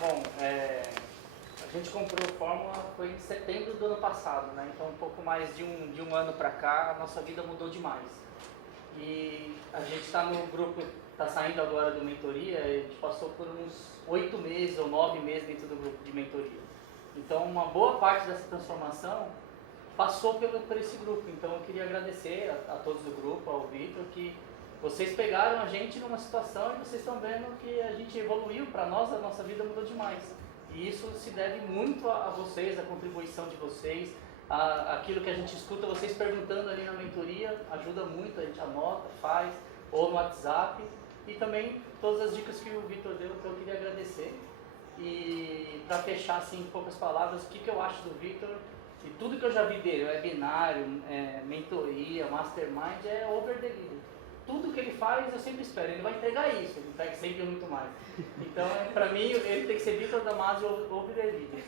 Bom, a gente comprou o Fórmula foi em setembro do ano passado, né? Então um pouco mais de um ano para cá, a nossa vida mudou demais. E a gente está no grupo, está saindo agora do mentoria, a gente passou por uns 8 meses ou 9 meses dentro do grupo de mentoria. Então uma boa parte dessa transformação passou por esse grupo. Então eu queria agradecer a todos do grupo, ao Vitor, que vocês pegaram a gente numa situação e vocês estão vendo que a gente evoluiu. Para nós, a nossa vida mudou demais. E isso se deve muito a vocês, a contribuição de vocês, aquilo que a gente escuta, vocês perguntando ali na mentoria, ajuda muito, a gente anota, faz, ou no WhatsApp. E também todas as dicas que o Vitor deu, então eu queria agradecer. E para fechar assim, em poucas palavras, o que eu acho do Vitor e tudo que eu já vi dele, webinário, mentoria, mastermind, é over delivery. Tudo que ele faz eu sempre espero, ele vai entregar isso, ele entrega sempre muito mais. Então, para mim, ele tem que ser Vitor Damasio over delivery.